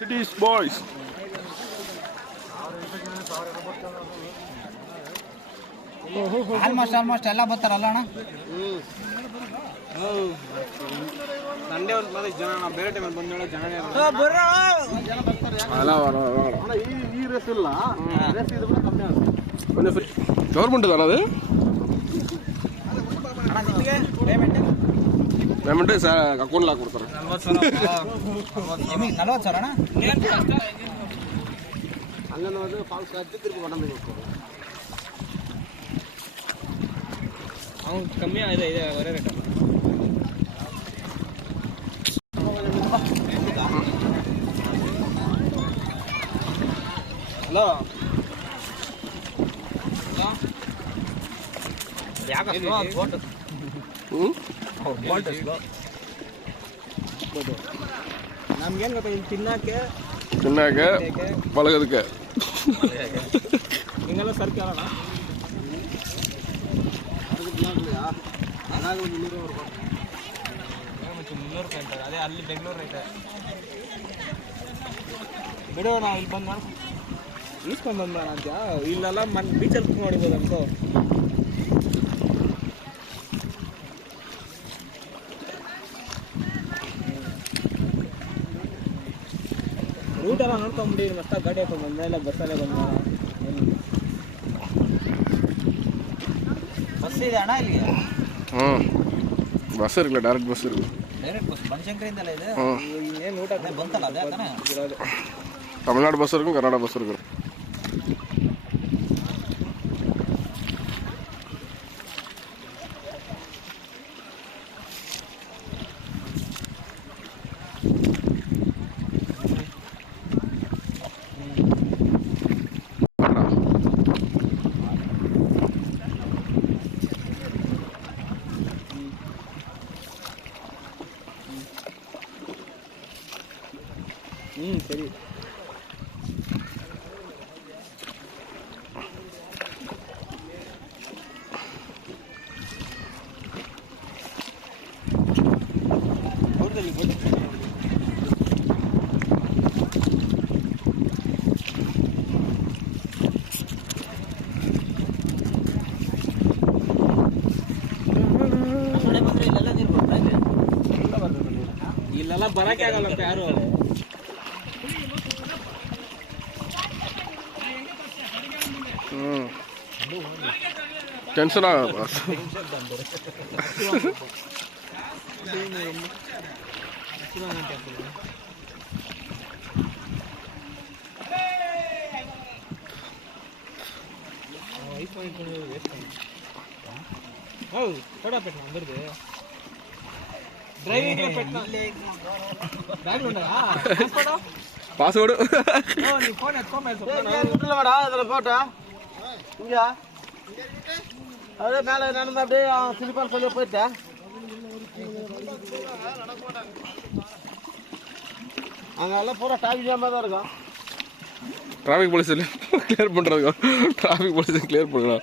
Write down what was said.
Cities boys. Almost ಎಲ್ಲ ಬರ್ತಾರಲ್ಲ ಅಣ್ಣ. ಸಂಡೇ ಒಂದು ಮತ್ತೆ ಜನ ಬೇರೆ ಟೈಮಲ್ಲಿ ಬಂದ ಜನ ಈ ರೇಸ್ ಇಲ್ಲ, ರೇಸ್ ಇದು ಕೂಡ ಕಮ್ಮಿ ಆಗುತ್ತೆ. ಗೌರ್ಮೆಂಟ್ ಅಲ್ಲ ಅದು ಪೇಮೆಂಟ್ ಅಕೌಂಟ್ ಹಾಕ್ಬಿಡ್ತಾರೆ. 40 ಸಾವಿರ ಅಣ್ಣ. ಹಂಗನ್ನೋದು ಫಾಲ್ಸ್ ಹಚ್ಚಿ ತಿರುಗಿ ಹೊಡೆದು ಅವ್ನು ಕಮ್ಮಿ ಇದೆ ಒರೇ ರೇಟ್. ಹಲೋ ನಮ್ಗೇನು ಗೊತ್ತಾ, ಇಲ್ಲಿ ತಿನ್ನಕ್ಕೆ ಪಳಗೋದಕ್ಕೆ ಹಿಂಗೆಲ್ಲ ಸರ್ಕಾರ ₹300 ಅಂತಾರೆ. ಅದೇ ಅಲ್ಲಿ ಬೆಂಗಳೂರು ಐತೆ ಬಿಡು. ನಾವು ಇಲ್ಲಿ ಬಂದು ಮಾಡ್ಕೊ ಈಸ್ಕೊಂಡು ಬಂದ ಅಂತ ಇಲ್ಲೆಲ್ಲ ಬೀಚಲ್ಲಿ ನೋಡಿಬೋದು ಅನ್ಕೋ. ರೂಟ್ ಎಲ್ಲ ನೋಡ್ಕೊಂಬಿಡಿ. ಮತ್ತ ಗಾಡಿ ಹಾಕೊಂಡು ಬಂದ ಇಲ್ಲ ಬಸ್ಸಲ್ಲೇ ಬಂದ. ಬಸ್ ಇದೆ ಅಣ್ಣ ಇಲ್ಲಿಗೆ? ಬಸ್ ಇರಲಿಲ್ಲ, ಡೈರೆಕ್ಟ್ ಬಸ್ ಇರಲಿಲ್ಲ. ಡೈರೆಕ್ಟ್ ಬಸ್ ಬನಶಂಕರಿಯಿಂದಲೇ ಇದೆ. ಏನು ಊಟ ಬಂತಲ್ಲ ಅದೇ ತಾನೇ ತಮಿಳ್ನಾಡು ಬಸ್ இருக்கும், ಕರ್ನಾಟಕ ಬಸ್ இருக்கும். ಸರಿ. ಇಲ್ಲೆಲ್ಲ ಬರಕ್ಕೆ ಆಗಲ್ಲಪ್ಪ ಯಾರು. ಟೆನ್ಷನ್ ಆಗಲ್ಲ. பாஸ்வேர்டு நீ போன் எடுத்து போடா. அதுல போட்டா இங்க அப்படியே மேலே நடந்து அப்படியே சிலிப்பான் சொல்லி போயிட்டேன். அங்கெல்லாம் பூரா டிராஃபிக் ஜாமாக தான் இருக்கும். டிராஃபிக் போலீஸ் கிளியர் பண்ணுறதுக்கோ, டிராஃபிக் போலீஸ் கிளியர் பண்ணுறோம்.